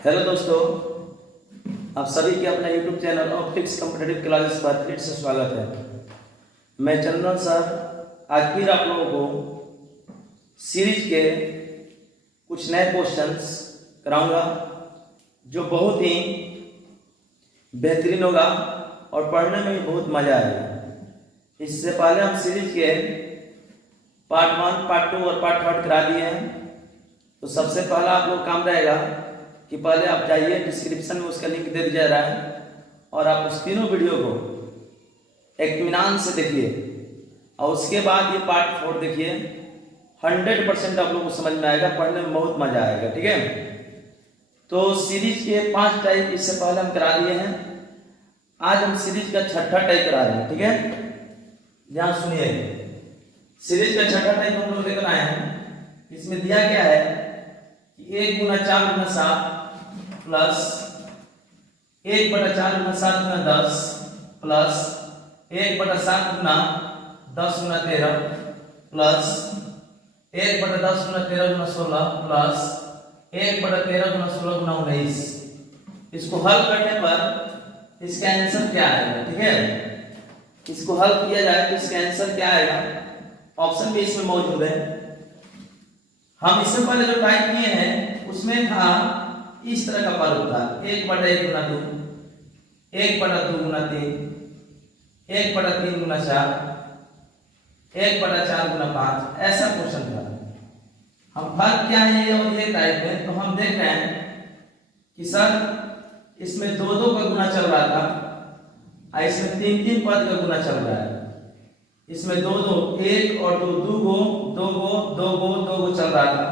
Hello दोस्तों, आप सभी के अपना YouTube channel optics competitive classes पर फिर से स्वागत है। मैं चंदन सर आज फिर आप लोगों को सीरीज के कुछ नए क्वेश्चंस कराऊंगा जो बहुत ही बेहतरीन होगा और पढ़ने में भी बहुत मजा आएगा। इससे पहले हम सीरीज के पार्ट 1, पार्ट 2 और पार्ट 3 करा दिए हैं। तो सबसे पहला आप लोग काम रहेगा कि पहले आप जाइए, डिस्क्रिप्शन में उसका लिंक दे दिया रहा है और आप उस तीनों वीडियो को इत्मीनान से देखिए और उसके बाद ये पार्ट 4 देखिए। 100% आप लोग को समझ में आएगा, पढ़ने में बहुत मजा आएगा। ठीक है, तो सीरीज के 5 टाइप इससे पहले हम करा दिए हैं। आज हम सीरीज का 6ठा टाइप करा रहे हैं। ठीक है, ध्यान सुनिए। सीरीज का 6ठा टाइप हम लोग लेकर आए हैं। इसमें दिया गया है कि 1 गुना 4 गुना 7 प्लस 1 बटा 4 गुना 7 गुना 10 प्लस 1 बटा 7 गुना 10 गुना 13 प्लस 1 बटा 10 गुना 13 गुना 16 प्लस 1 बटा 13 गुना 16 गुना 19। इसको हल करने पर इसका आंसर क्या आएगा? ठीक है, इसको हल किया जाए तो इसका आंसर क्या आएगा? ऑप्शन भी इसमें मौजूद है। हम इससे पहले जो टाइप किए हैं उसमें था इस तरह का पद था 1 बटा 1 गुना 2, 1 बटा 2 गुना 3, 1 बटा 3 गुना 4, 1 बटा 4 गुना 5। ऐसा क्वेश्चन था। हम फर्क क्या है ये और ये टाइप है, तो हम देख रहे हैं कि सर इसमें 2 का गुना चल रहा था और इसमें 3 पद का गुना चल रहा है। इसमें 1 और 2 चल रहा था।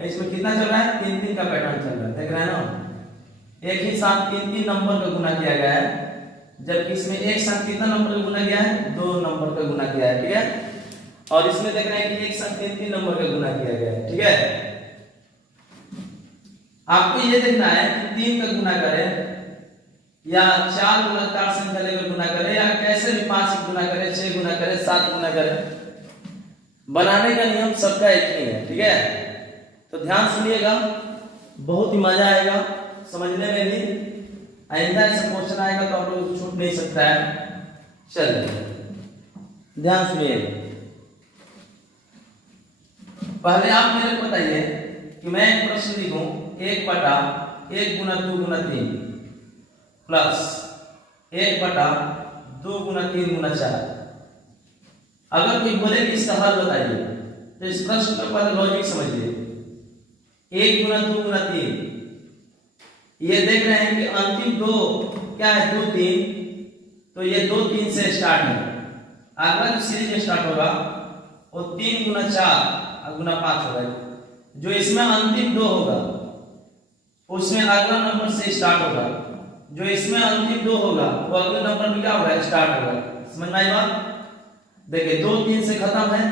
इसमें कितना चल रहा है? 3 का पैटर्न चल रहा है। देख रहे हैं ना, एक ही साथ 3 नंबर का गुना किया गया है, जबकि इसमें एक साथ कितना नंबर का गुना किया है? 2 नंबर का गुना किया है। ठीक है, और इसमें देख रहे हैं कि एक साथ 3 नंबर का गुना किया गया है। ठीक है, आपको ये देखना है कि 3 का गुना करें या 4 गुणाकार संख्या लेकर गुना करें या कैसे भी 5 गुना करें, 6 गुना करें, 7 गुना करें, बनाने का नियम सबका एक ही है। ठीक है, तो ध्यान सुनिएगा, बहुत ही मजा आएगा समझने में भी। आइंदा ऐसा क्वेश्चन आएगा तो आप लोग छूट नहीं सकता है। चलिए ध्यान सुनिए। पहले आप मेरे को बताइए कि मैं एक प्रश्न लिखूं 1 बटा 1 गुना 2 गुना 3 प्लस 1 बटा 2 गुना 3 गुना 4। अगर कोई बोले कि इसका हल बताइए तो इस प्रश्न का पहले लॉजिक समझिए। 1 गुना 2 गुना 3, ये देख रहे हैं कि अंतिम 2 क्या है? 2 3, तो ये 2 3 से स्टार्ट है। अगला जो सीरीज में स्टार्ट होगा वो 3 गुना 4 गुना 5 होगा। जो इसमें अंतिम 2 होगा उसमें अगला नंबर से स्टार्ट होगा। जो इसमें अंतिम 2 होगा वो अगले नंबर में क्या होगा? स्टार्ट होगा। समझ में आई बात? देखिए 2 3 से खत्म है,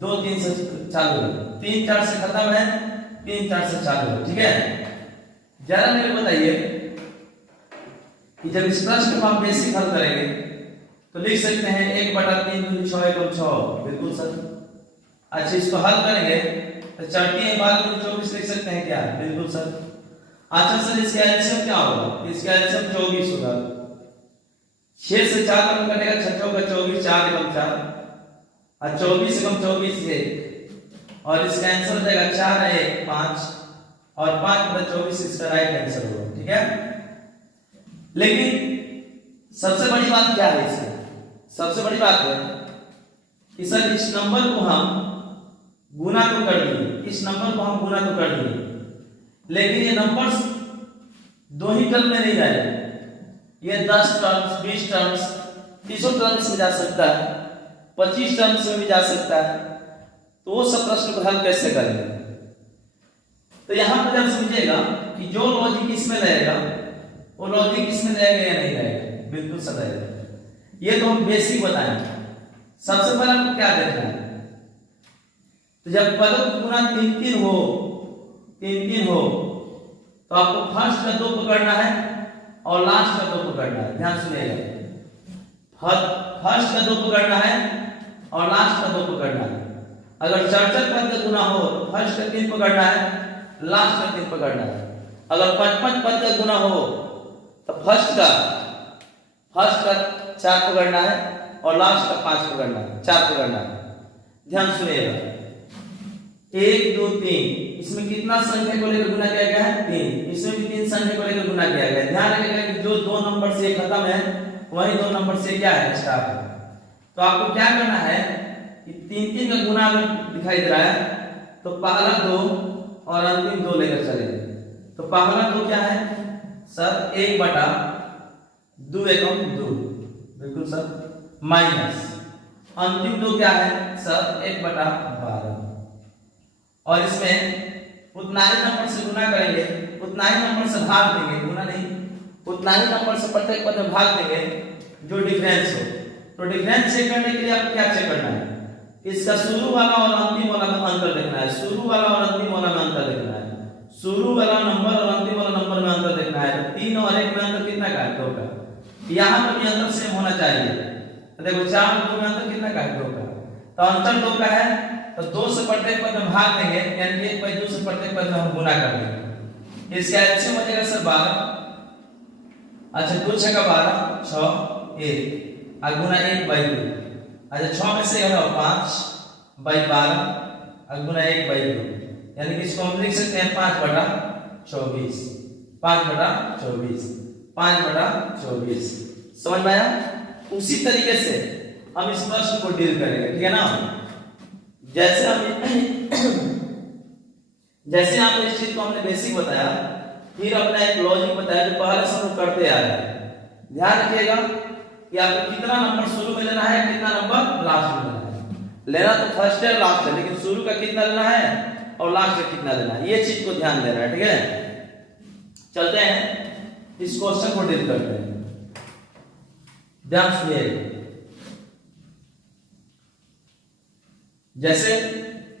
2 3 से चालू है, 3 4 से खत्म है, 3 4 से चालू है। ठीक है, जरा मेरे बताइए कि जब इस प्रश्न को हम बेसिक हल करेंगे तो लिख सकते हैं 1 बटा 3 दूनी 6 एकम 6। बिल्कुल सर। अच्छा, इसको हल करेंगे तो 4 बार 24 लिख सकते हैं क्या? बिल्कुल सर। अच्छा सर, इसका एलसीएम क्या होगा? इसका एलसीएम 24 होगा। 6 से 4 कम कटेगा, 6 का 24, 4 एकम 4 और 24 एकम 24 1, और इसका आंसर हो जाएगा 4 है 1 5 और 5 बटा 24 इसका राइट आंसर होगा। ठीक है, लेकिन सबसे बड़ी बात क्या है इसमें? सबसे बड़ी बात है कि सर इस नंबर को हम गुना तो कर दिए, इस नंबर को हम गुना तो कर दिए, लेकिन ये नंबर्स 2 ही टर्म में नहीं जाएगा। ये 10 टर्म्स, 20 टर्म्स, 30 टर्म्स में जा सकता है, 25 टर्म्स में भी जा सकता है। तो वो सब प्रश्न को हल कैसे करेंगे? तो यहां पर जब समझिएगा कि जो लॉजिक इसमें रहेगा वो लॉजिक इसमें रहेगा या नहीं रहेगा? बिल्कुल सही रहेगा। ये तो हम बेसिक बताएंगे। सबसे पहले आपको क्या देखना है? तो जब पदों का गुना 3 3 हो तो आपको फर्स्ट का 2 पकड़ना है और लास्ट का 2 पकड़ना है। ध्यान सुनिएगा, फर्स्ट का 2 पकड़ना है और लास्ट का 2 पकड़ना है। अगर 4 पद का गुना हो तो फर्स्ट का 3 पकड़ना है, लास्ट का 3 पकड़ना है। अगर 5 पद का गुना हो तो फर्स्ट का 4 पकड़ना है और लास्ट का 5 पकड़ना है, 4 पकड़ना है। ध्यान सुनिएगा, 1 2 3, इसमें कितना संख्या को लेकर गुना किया गया है? 3। इसमें भी 3 संख्या को लेकर गुना किया गया है। ध्यान रखिएगा कि जो 2 नंबर से खत्म है वही 2 नंबर से क्या है? स्टार्ट है। तो आपको क्या करना है कि 3 का गुना अगर दिखाई दे रहा है तो पहला 2 और अंतिम 2 लेकर चलेंगे। तो पहला 2 क्या है सर? 1/2 एकम 2, बिल्कुल सर, माइनस अंतिम 2 क्या है सर? 1/12। और इसमें उतना ही नंबर से गुना करेंगे, उतना ही नंबर से भाग देंगे, गुना नहीं, उतना ही नंबर से प्रत्येक पद में भाग देंगे जो डिफरेंस हो। तो डिफरेंस चेक करने के लिए आपको क्या चेक करना है? इसका शुरू वाला और अंतिम वाला में अंतर देखना है। शुरू वाला और अंतिम वाला में अंतर देखना है। शुरू वाला नंबर और अंतिम वाला नंबर में अंतर देखना है। 3 और 1 में अंतर कितना का है? 2 का। यहाँ पर भी अंतर सेम होना चाहिए। तो देखो 4 और 2 में अंतर कितना का है? 2 का। तो अंतर 2 का है तो 2 से प्रत्येक पद में भाग देंगे, यानी 1/2 से प्रत्येक पद में हम गुना कर देंगे। इसका एलसीएम हो जाएगा सर 12। अच्छा 2 6 का 12, 6 1 और गुना 1/2। अच्छा 6 में से घटाओ 5/12 और गुना 1/2, यानी कि इसको हम लिख सकते हैं 5/24, 5/24, 5/24। समझ में आया? उसी तरीके से हम इस प्रश्न को डील करेंगे, ठीक है ना? जैसे आपको इस चीज को हमने बेसिक बताया, फिर अपना एक लॉजिक बताया जो पहले से हम करते आ रहे हैं। ध्यान रखिएगा कि आपको कितना नंबर शुरू में लेना है, कितना नंबर लास्ट में लेना है। लेना तो फर्स्ट है लास्ट है, लेकिन शुरू का कितना लेना है और लास्ट का कितना लेना है, ये चीज को ध्यान देना है, ठीक है? चलते हैं इस क्वेश्चन को डील करते हैं। ध्यान सुनिए, जैसे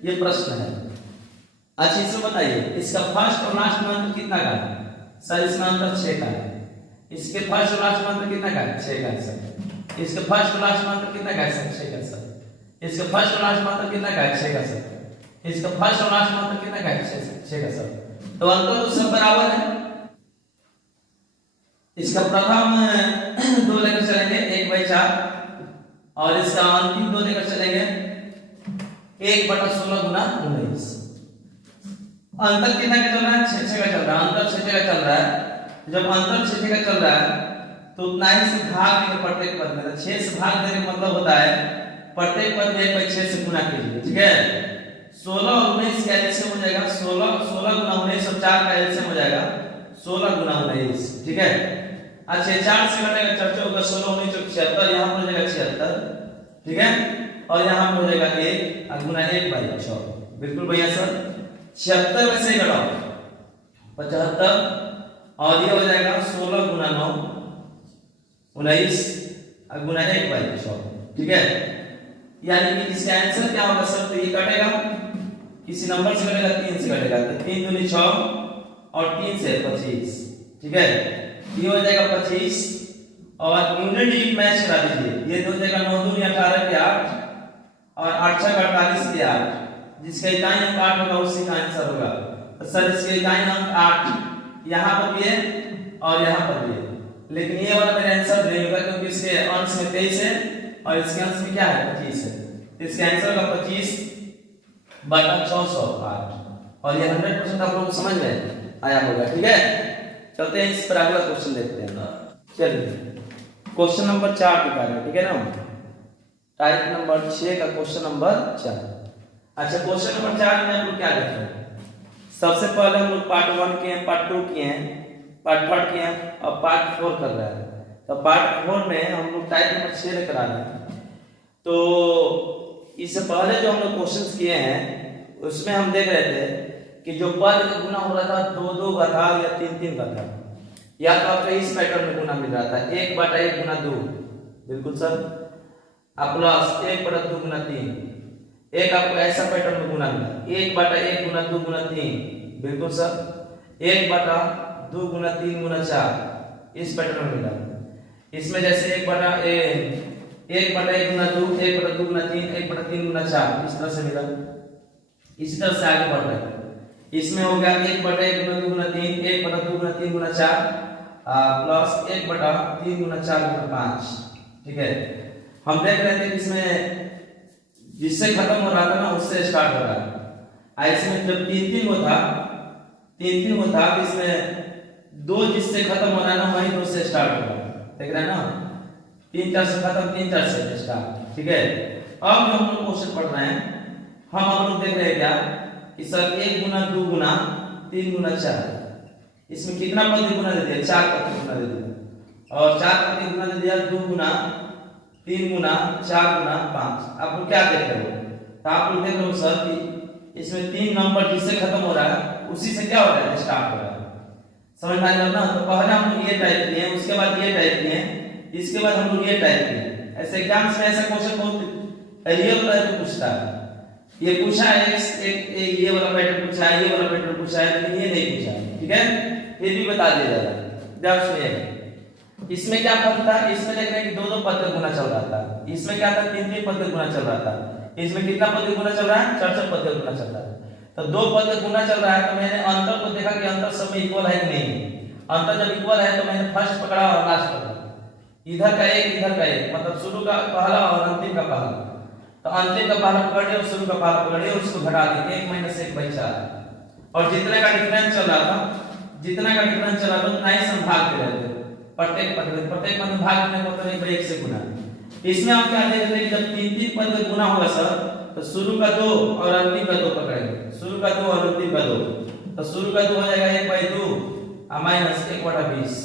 ये प्रश्न है। अच्छा इसमें बताइए इसका फर्स्ट और लास्ट में अंतर कितना का है? सर इसमें अंतर 6 का है। इसके फर्स्ट और लास्ट में अंतर कितना का है? 6 का है सर। इसके फर्स्ट और लास्ट में अंतर कितना का है सर? 6 का सर। इसके फर्स्ट और लास्ट में अंतर कितना का है? 6 का सर। इसका फर्स्ट और लास्ट में अंतर कितना का है? 6 का सर। तो अंतर तो सब बराबर है। इसका प्रथम 2 लेकर चलेंगे 1/4 और इसका अंतिम 2 लेकर चलेंगे 1/16 गुना 19। अंतर कितना का चल रहा है? 6 का चल रहा है। अंतर 6 का चल रहा है। जब अंतर 6 का चल रहा है तो उतना ही से भाग देंगे प्रत्येक पद में। 6 से भाग देने का मतलब होता है प्रत्येक पद में 1/6 से गुना कीजिए, ठीक है? 16 और 19 का एलसीएम हो जाएगा 16 गुना 19 और 4 का एलसीएम हो जाएगा 16 गुना 19, ठीक है? अच्छा 4 से घटेगा 4 होगा 16 19 76, यहाँ पर हो जाएगा 76, ठीक है? और यहाँ पर हो जाएगा 1 और गुना 1/6, बिल्कुल भैया सर। 76 में से घटाओ 75 और ये हो जाएगा 16 गुना 9 19 और गुना 1/6, ठीक है? यानी कि इसका आंसर क्या होगा सर? तो ये कटेगा किसी नंबर से कटेगा, 3 से कटेगा, तो 3 दूनी 6 और 3 से 25, ठीक है? ये हो जाएगा 25 और यूनिट डिजिट मैच करा दीजिए। ये हो जाएगा 9 दूनी 18 के 8 और 8 6 48 के 8, जिसका इकाई अंक 8 होगा उसी का आंसर होगा। तो सर इसके इकाई अंक 8 यहाँ पर भी है और यहाँ पर भी है, लेकिन ये वाला मेरा आंसर नहीं होगा क्योंकि इसके अंश में 23 है और इसके अंश में क्या है? 25 है। तो इसके आंसर का 25/608 और ये 100% आप लोग समझ में आया होगा, ठीक है? चलते हैं इस पर अगला क्वेश्चन देखते हैं। चलिए क्वेश्चन नंबर 4 पे कर, ठीक है ना? टाइप नंबर 6 का क्वेश्चन नंबर 4। अच्छा क्वेश्चन नंबर 4 में हम लोग क्या देख रहे हैं? सबसे पहले हम लोग पार्ट 1 किए हैं, पार्ट 2 किए हैं, पार्ट 3 किए हैं और पार्ट 4 कर रहे हैं। तो पार्ट 4 में हम लोग टाइप नंबर 6 लेकर आ रहे हैं। तो इससे पहले जो हम लोग क्वेश्चंस किए हैं उसमें हम देख रहे थे कि जो पद का गुना हो रहा था 2 का था या 3 का था, या तो आपको इस पैटर्न में गुना मिल रहा था 1/1 गुना 2, बिल्कुल सर, आप प्लस 1/2 गुना 3। एक आपको ऐसा पैटर्न में गुना मिला 1/1 गुना 2 गुना 3, बिल्कुल सर, 1/2 गुना 3 गुना 4, इस पैटर्न में मिला। इसमें जैसे 1/1 गुना 2, 1/2 गुना 3, 1/3 गुना 4, इस तरह से मिला। इसी तरह से आगे बढ़ रहा है। इसमें हो गया 1/1 गुना 2 गुना 3, 1/2 3 गुना 4 प्लस 1 बटा 3 गुना 4 गुना 5। ठीक है, हम देख रहे थे कि इसमें जिससे खत्म हो रहा था ना उससे स्टार्ट हो रहा है। इसमें जब 3 वो था, 3 वो था, इसमें 2 जिससे खत्म हो रहा है ना वही 2 से स्टार्ट हो रहा है। देख रहे हैं ना, 3 4 से खत्म, 3 4 से स्टार्ट। ठीक है, अब जो हम लोग क्वेश्चन पढ़ रहे हैं, हम लोग देख रहे हैं क्या कि सर 1 गुना 2 गुना 3 गुना 4, इसमें कितना पद गुना दे दिया? 4 पद गुना दे दिया। और 4 पद गुना दे दिया 2 गुना 3 गुना 4 गुना 5। आप लोग क्या देख रहे हो? तो आप लोग देख रहे हो सर कि इसमें 3 नंबर जिससे खत्म हो रहा है उसी से क्या हो रहा है? स्टार्ट हो रहा है। समझ में आ रहा है ना? तो पहले हम लोग ये टाइप किए, उसके बाद ये टाइप किए, इसके बाद हम लोग ये टाइप किए। ऐसे एग्जाम्स में ऐसा क्वेश्चन बहुत रियल टाइप पूछता है। ये पूछा है एक ये वाला पैटर्न पूछा है, ये वाला पैटर्न पूछा है, लेकिन ये नहीं पूछा है। ठीक है, ये भी बता दिया जा रहा है। ध्यान सुनिए, इसमें क्या फर्क था? इसमें देख रहे हैं कि 2 पद का गुना चल रहा था। इसमें क्या था? 3 पद का गुना चल रहा था। इसमें कितना पद का गुना चल रहा है? 4 पद का गुना चल रहा है। तो 2 पद का गुना चल रहा है, तो मैंने अंतर को देखा कि अंतर सब में इक्वल है कि नहीं। अंतर जब इक्वल है तो मैंने फर्स्ट पकड़ा और लास्ट पकड़ा, इधर का एक इधर का एक, मतलब शुरू का पहला और अंतिम का पहला। तो अंतिम का पहला पकड़िए और शुरू का पहला पकड़िए, उसको घटा देंगे 1 - 1/4। और जितने का डिफरेंस चल रहा था, जितना का डिफरेंस चला था उतना ही हम भाग दे रहे थे। प्रत्येक पद में भाग करने को तो 1/1 से गुना। इसमें हम क्या देख रहे हैं कि जब 3 पद का गुना होगा सर, तो शुरू का 2 और अंतिम का 2 पकड़ेंगे। शुरू का 2 और अंतिम का 2, तो शुरू का 2 हो जाएगा 1/2 माइनस 1/20।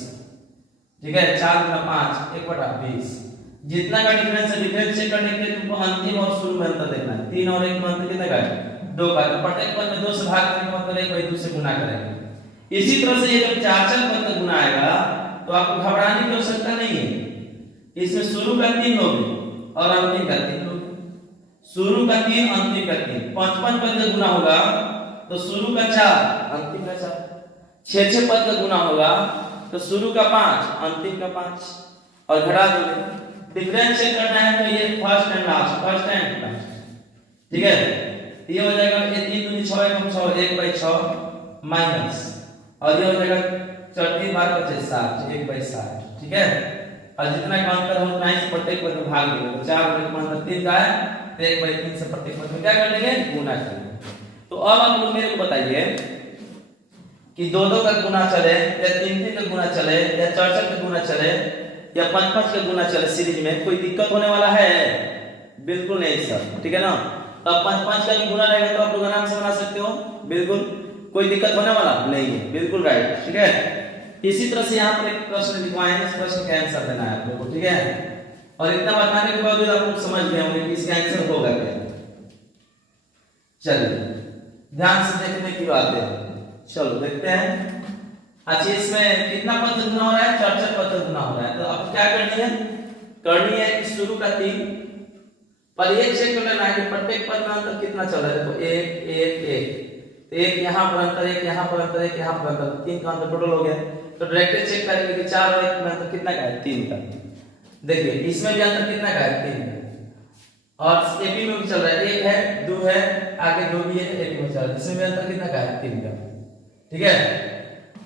ठीक है, 4 गुना 5 1/20। जितना का डिफरेंस है, डिफरेंस चेक करने के लिए तुमको अंतिम और शुरू में अंतर देखना है। 3 और 1 में अंतर कितना का है? 2 का। तो प्रत्येक पद में 2 से भाग करने का मतलब 1/2 से गुना करेंगे। इसी तरह से ये जब 4 पद का गुना आएगा तो आपको घबराने की आवश्यकता नहीं है। इसमें शुरू का 3 लोगे और अंतिम का 3 लोगे। शुरू का 3 अंतिम का 3। 5 पद का गुना होगा तो शुरू का 4 अंतिम का 4। 6 पद का गुना होगा तो शुरू का 5 अंतिम का 5 और घटा दोगे। डिफरेंस चेक करना है तो ये first and last, first and last. ठीक है, ये हो जाएगा ये 3 दूनी 6 एकम 6 1/6 माइनस, और ये हो जाएगा 3 बार 25 7 1/60। ठीक है, और जितना का अंतर हो उतना ही प्रत्येक पद में भाग देंगे। तो 4 और 1 में अंतर 3 का है, तो 1/3 से प्रत्येक पद में क्या कर लेंगे? गुना कर लेंगे। तो अब आप लोग मेरे को बताइए कि 2 का गुना चले या 3 का गुना चले या 4 का गुना चले या 5 का गुना चले सीरीज में, कोई दिक्कत होने वाला है? बिल्कुल नहीं सर। ठीक है ना, तो 5 का गुना रहेगा तो आप लोग आराम से बना सकते हो, बिल्कुल कोई दिक्कत होने वाला नहीं है। बिल्कुल राइट। ठीक है, इसी तरह से यहाँ पर एक प्रश्न लिखवाए हैं, इस प्रश्न का आंसर देना है आप लोगों को। ठीक है, और इतना बताने के बाद आप लोग समझ गए होंगे कि इसका आंसर होगा क्या। चलिए ध्यान से देखने की बात है, चलो देखते हैं। अच्छा, इसमें कितना पद गुना हो रहा है? 4 पद गुना हो रहा है। तो आपको क्या करनी है? करनी है कि शुरू का 3 पर ये चेक कर लेना है कि प्रत्येक पद में अंतर कितना चल रहा है। देखो 1 1 1, एक यहाँ पर अंतर, एक यहाँ पर अंतर, एक यहाँ पर अंतर, 3 का अंतर टोटल हो गया। तो डायरेक्ट चेक करेंगे कि 4 और 1 में अंतर कितना का है? 3 का। देखिए इसमें भी अंतर कितना का है? 3 का। और एबी में भी चल रहा है, 1 है 2 है, आगे 2 भी है, एक में चल रहा है, इसमें भी अंतर कितना का है? 3 का। ठीक है,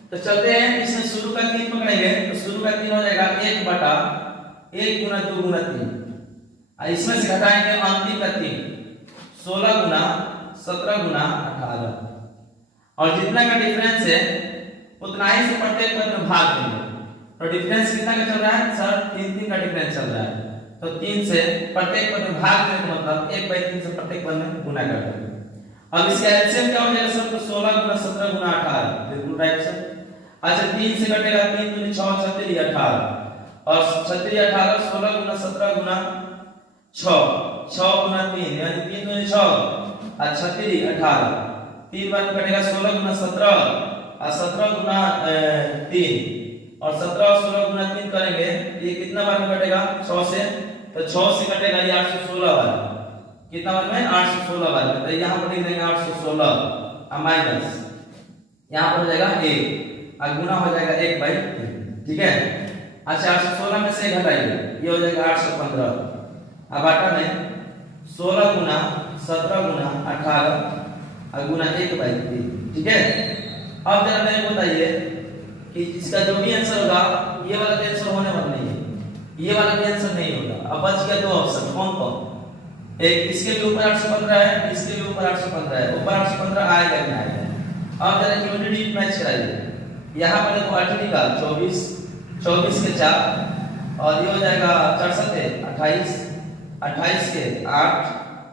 तो चलते हैं। इसमें शुरू का 3 पकड़ेंगे तो शुरू का 3 हो जाएगा 1/1 गुना 2 गुना 3, और इसमें से घटाएंगे अंतिम का 3 16 गुना 17 गुना 18, और जितना का डिफरेंस है उतना ही से प्रत्येक पद में भाग देंगे। तो डिफरेंस कितना का चल रहा है सर? 3 का डिफरेंस चल रहा है। तो 3 से प्रत्येक पद में भाग देने का मतलब 1/3 से प्रत्येक पद में गुना कर देंगे। अब इसका एलसीएम क्या हो जाएगा सर? तो 16 गुना 17 गुना 18। बिल्कुल राइट सर। अच्छा, 3 से कटेगा 3 दूनी 6 36 18, और 36 18 16 गुना 17 गुना 6 6 गुना 3 यानी 3 दूनी 6 और 36 18, 3 बार कटेगा 16 गुना 17 और 17 गुना 3, और 17 और 16 गुना 3 करेंगे ये कितना बार में कटेगा? 6 से। तो 6 से कटेगा ये 816 बार। कितना बार में? 816 बार में। तो यहाँ पर लिख देंगे 816 माइनस, यहाँ पर हो जाएगा 1 और गुना हो जाएगा 1/3। ठीक है, अच्छा 816 में से घटाइए, ये हो जाएगा 815। अब आटा में 16 गुना 17 गुना 18 और गुना 1/3। ठीक है, अब जरा मेरे को बताइए कि इसका जो भी आंसर होगा ये वाला तो आंसर होने वाला नहीं है, ये वाला भी आंसर नहीं होगा। अब बच गया दो ऑप्शन, कौन कौन? एक इसके भी ऊपर 815 है, इसके भी ऊपर 815 है, ऊपर 815 आएगा नहीं आएगा। अब जरा क्वांटिटी मैच कराइए। यहाँ पर देखो 8 का 24, 24 के 4 और ये हो जाएगा 4 7 28, 28 के 8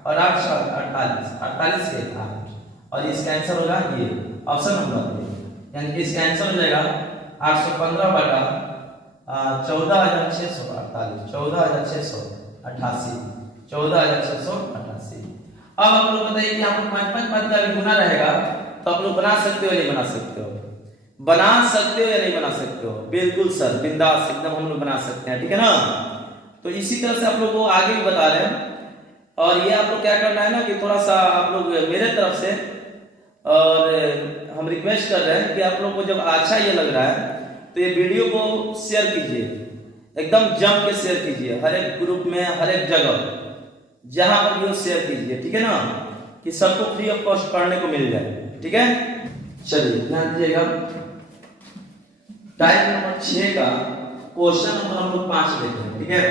और 8 7 48, 48 के 8 और इसका आंसर होगा ये ऑप्शन नंबर ए, यानी कि इसका आंसर हो जाएगा 815 बटा 14,648, 14,688, 14,688। अब आप लोग बताइए कि यहाँ पर 5 पद का भी गुना रहेगा तो आप लोग बना सकते हो या नहीं बना सकते हो? बना सकते हो या नहीं बना सकते हो? बिल्कुल सर, बिंदास एकदम हम लोग बना सकते हैं, ठीक है ना। तो इसी तरह से आप लोग को आगे भी बता रहे हैं और ये आप लोग क्या करना है ना कि थोड़ा सा आप लोग मेरे तरफ से और हम रिक्वेस्ट कर रहे हैं कि आप लोग को जब अच्छा ये लग रहा है तो ये वीडियो को शेयर कीजिए, एकदम जम के शेयर कीजिए, हर एक ग्रुप में, हर एक जगह जहां पर भी शेयर कीजिए, ठीक है ना, कि सबको फ्री ऑफ कॉस्ट पढ़ने को मिल जाए, ठीक है। चलिए ध्यान दीजिएगा, टाइप नंबर 6 का क्वेश्चन नंबर हम लोग 5 लेते हैं, ठीक है।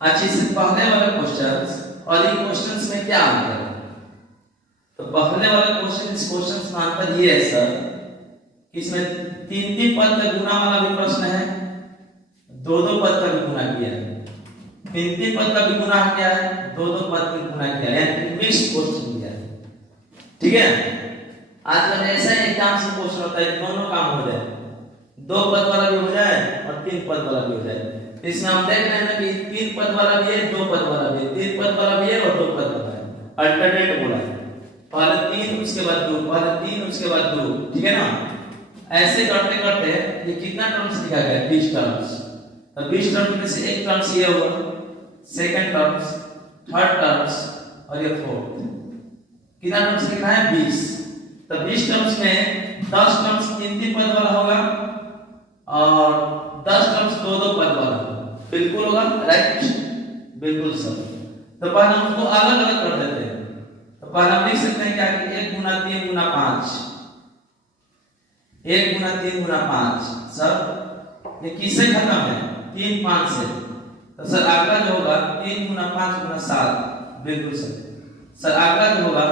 अच्छी से पहले वाले क्वेश्चंस और इन क्वेश्चंस में क्या अंतर है? तो पहले वाला क्वेश्चन, इस क्वेश्चन में अंतर ये है सर कि इसमें 3 पद का गुना वाला भी प्रश्न है, 2 पद का भी गुना किया है, 3 पद का भी गुना किया है, 2 पद का भी गुना किया है, यानी मिक्स्ड क्वेश्चन किया है, ठीक है। आजकल ऐसा एग्जाम से क्वेश्चन होता है दोनों काम हो जाए, 2 पद वाला भी हो जाए और 3 पद वाला भी हो जाए। इसमें हम देख रहे हैं कि 3 पद वाला भी है, 2 पद वाला भी है, 3 पद वाला भी है और 2 पद वाला है, अल्टरनेट बोला है, पहले 3 उसके बाद 2, पहले 3 उसके बाद 2, ठीक है ना। ऐसे करते करते ये कितना टर्म्स लिखा गया? 20 टर्म्स। तो 20 टर्म्स में से एक टर्म्स ये होगा, सेकंड टर्म्स, थर्ड टर्म्स और ये फोर्थ। कितना टर्म्स लिखना है? 20। तो 20 टर्म्स में 10 टर्म्स 3 पद वाला होगा और 10 टर्म्स 2 पद वाला होगा, बिल्कुल होगा, राइट, बिल्कुल सर। तो पहले हम उसको अलग अलग कर देते हैं। तो पहले हम लिख सकते हैं क्या कि 1 गुना 3 गुना 5, 1 गुना 3 गुना 5 सर ये किससे खत्म है? 3 5 से। तो सर अगला जो होगा 3 गुना 5 गुना 7, बिल्कुल सर। सर अगला जो होगा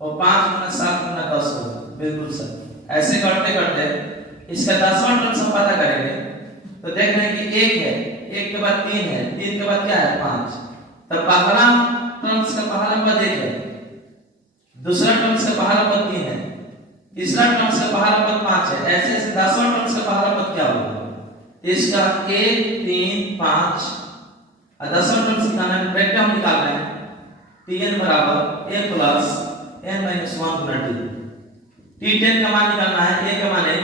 वो 5 गुना 7 गुना 10 होगा, बिल्कुल सर। ऐसे करते करते इसका 10वां टर्म हम पता करेंगे तो देख रहे हैं कि 1 है, 1 के बाद 3 है, 3 के बाद क्या है? 5। तो पहला टर्म्स का पहला पद 1 है, दूसरा टर्म्स का पहला पद 3 है, तीसरा टर्म्स का पहला पद 5 है, ऐसे ऐसे 10वां टर्म्स का पहला पद क्या होगा? इसका 1 3 5 और 10वां टर्म्स निकालना है, ब्रैकेट हम निकाल रहे हैं, tn बराबर a plus n minus 1 Guna t। t10 का मान निकालना है, a का मान है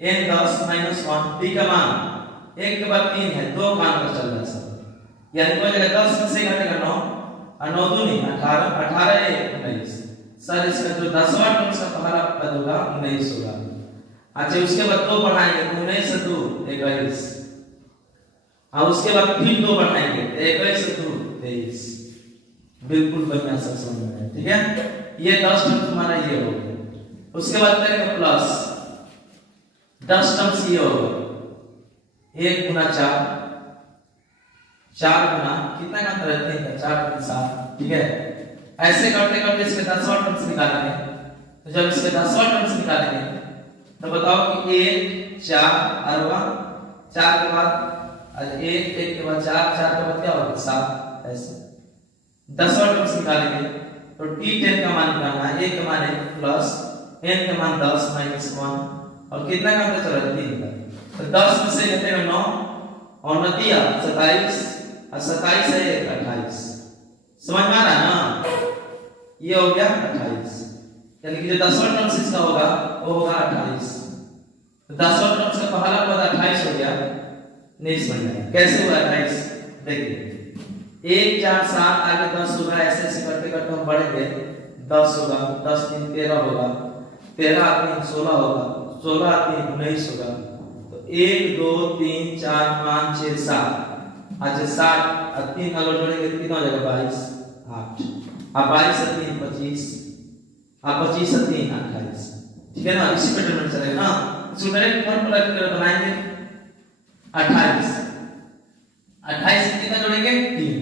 n 10 माइनस 1, t का मान 1 के बाद 3 है, 2 मान पर चल रहा है सर, यानी कोई जगह 10 से घटेगा 9 और 9 दूनी 18, 18 1 19 सर। इसका जो 10वां टर्म्स का पहला पद होगा 19 होगा। अच्छा उसके बाद 2 बढ़ाएंगे, 19 से 2 21 और उसके बाद फिर 2 बढ़ाएंगे, 21 से 2 23, बिल्कुल बढ़िया सर समझ में आया, ठीक है। ये 10 टर्म्स हमारा ये हो गया। उसके बाद करेंगे प्लस 10 टर्म्स ये होगा 1 गुना 4, 4 गुना कितना का अंतर है? 4 गुना 7, ठीक है। ऐसे करते करते इसके 10वां टर्म्स निकालेंगे। तो जब इसके 10वां टर्म्स निकालेंगे तो बताओ कि 1 4 और 4 के बाद 1 1 के बाद 4 4 के बाद क्या होगा? 7। ऐसे 10वां टर्म्स निकालेंगे तो t10 का मान निकालना है, a का मान है प्लस n का मान 10 माइनस 1 और कितना का अंतर चला? 3 का। तो 10 में से घटेगा 9 और 9 दिया 27 और 27 है 28। समझ में आ रहा है ना? ये हो गया 28, यानी कि जो 10वां टर्म्स इसका होगा वो होगा 28। तो 10वां टर्म्स का पहला पद 28 हो गया। नहीं समझ में आया कैसे हुआ 28? देखिए 1 4 7 आगे 10 होगा, ऐसे ऐसे करते करते हम बढ़ेंगे, 10 होगा, 10 3 13 होगा, 13 3 16 होगा, 16 3 19 होगा। तो 1 2 3 4 5 6 7, अच्छा 7 और 3 अगर जोड़ेंगे तो कितना हो जाएगा? 22 8 और 22 से 3 25 और 25 से 3 28, ठीक है ना, इसी पैटर्न में चलेगा ना। इसको डायरेक्ट फॉर्मूला कर बनाएंगे 28 28 से कितना जोड़ेंगे 3,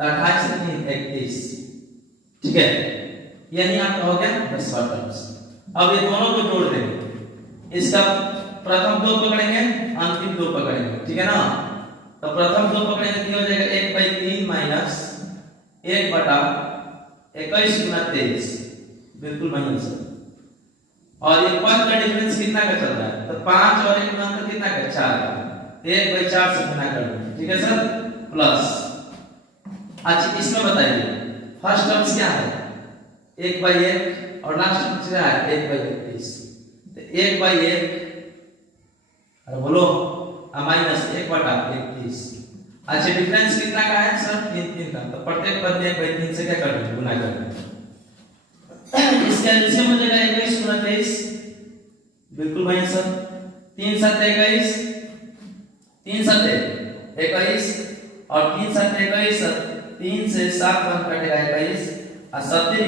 28 से 3 31, ठीक है, यानी आपका हो गया 10वां टर्म्स। अब ये दोनों को जोड़ देंगे, इसका प्रथम 2 पकड़ेंगे, अंतिम 2 पकड़ेंगे, ठीक है ना। तो प्रथम 2 पकड़ेंगे तो हो जाएगा 1/3 माइनस 1/21 गुना 23, बिल्कुल वही सर। और ये पद का डिफरेंस कितना का चल रहा है, तो 5 और 1 गुना तो कितना का 4 का, 1/4 से गुना कर दो, ठीक है सर, प्लस। अच्छा इसमें बताइए फर्स्ट टर्म्स क्या है 1/1 और लास्ट टर्म्स क्या है 1/31, तो 1/1 अरे बोलो माइनस 1/31। अच्छा डिफरेंस कितना का है सर 3 का, तो प्रत्येक पद में 1/3 से क्या कर दो गुना कर दो। इसका एलसीएम हो जाएगा 21 गुना 23, बिल्कुल वही सर, 3 7 21, 3 7 21 और 3 7 21 सर, 3 से 7 बन कटेगा 21 और 70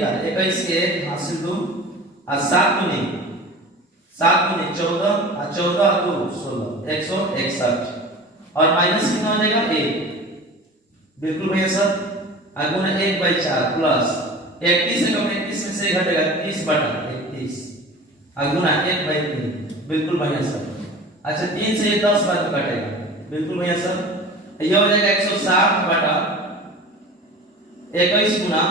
का 21 के 1 हासिल 2 और 7 गुने 14 और 14 2 16 161 और माइनस कितना हो जाएगा 1, बिल्कुल भैया सर, गुना 1/4 प्लस 31 से कम 31 में से घटेगा 30/31 गुना 1/3, बिल्कुल भैया सर। अच्छा 3 से 10 बार कटेगा, बिल्कुल भैया सर, ये हो जाएगा 160/21 गुना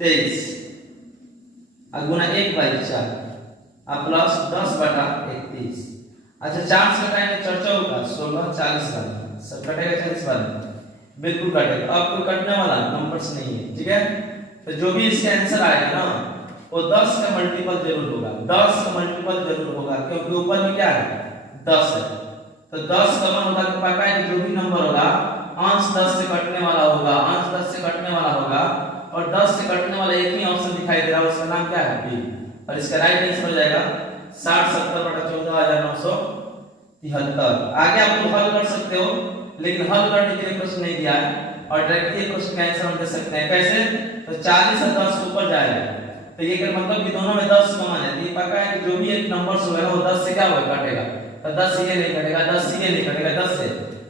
23 गुना 1/4 प्लस 10/31। अच्छा 4 से कटाएंगे 4 का 16 40 बार सब कटेगा 40 बार, बिल्कुल कटेगा। अब कोई कटने वाला नंबर्स नहीं है, ठीक है। तो जो भी इसका आंसर आएगा ना वो 10 का मल्टीपल जरूर होगा, 10 का मल्टीपल जरूर होगा, क्योंकि ऊपर में क्या है 10 है। तो 10 कॉमन होगा तो पता है कि जो भी नंबर होगा अंश 10 से कटने वाला होगा, अंश 10 से कटने वाला होगा, और 10 से कटने वाला एक ही ऑप्शन दिखाई दे रहा है, उसका नाम क्या है बी, और इसका राइट आंसर हो जाएगा 60/70/14973। आगे आप लोग हल कर सकते हो, लेकिन हल करने के लिए प्रश्न नहीं दिया है और डायरेक्टली क्वेश्चन का आंसर हम दे सकते हैं। कैसे, तो 40 और 10 के ऊपर जाएगा, तो ये कर मतलब कि दोनों में 10 कॉमन है, तो ये पक्का है कि जो भी एक नंबर होगा वो 10 से क्या होगा कटेगा, तो 10 से ये नहीं कटेगा, 10 से ये नहीं कटेगा, 10 से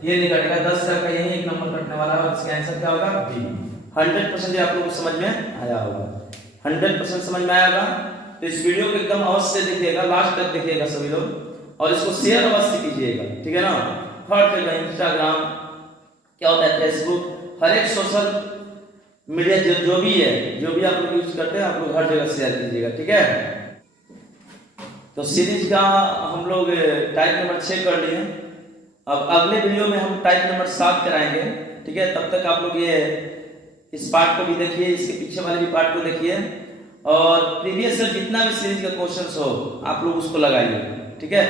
ये नहीं कटेगा, 10 का यही एक नंबर कटने वाला है, और इसका आंसर क्या होगा बी। 100% आप लोगों को समझ में आया होगा, 100% समझ में आया होगा। तो इस वीडियो को एकदम अवश्य देखिएगा, लास्ट तक देखिएगा सभी लोग, और इसको शेयर अवश्य कीजिएगा, ठीक है ना। हर जगह इंस्टाग्राम क्या होता है, फेसबुक, हर एक सोशल मीडिया जो भी है, जो भी आप लोग यूज करते हैं, आप लोग हर जगह शेयर कीजिएगा, ठीक है। तो सीरीज का हम लोग टाइप नंबर 6 कर लिए, अब अगले वीडियो में हम टाइप नंबर 7 कराएंगे, ठीक है। तब तक आप लोग ये इस पार्ट को भी देखिए, इसके पीछे वाले भी पार्ट को देखिए, और प्रीवियस ईयर जितना भी सीरीज का क्वेश्चंस हो आप लोग उसको लगाइए, ठीक है।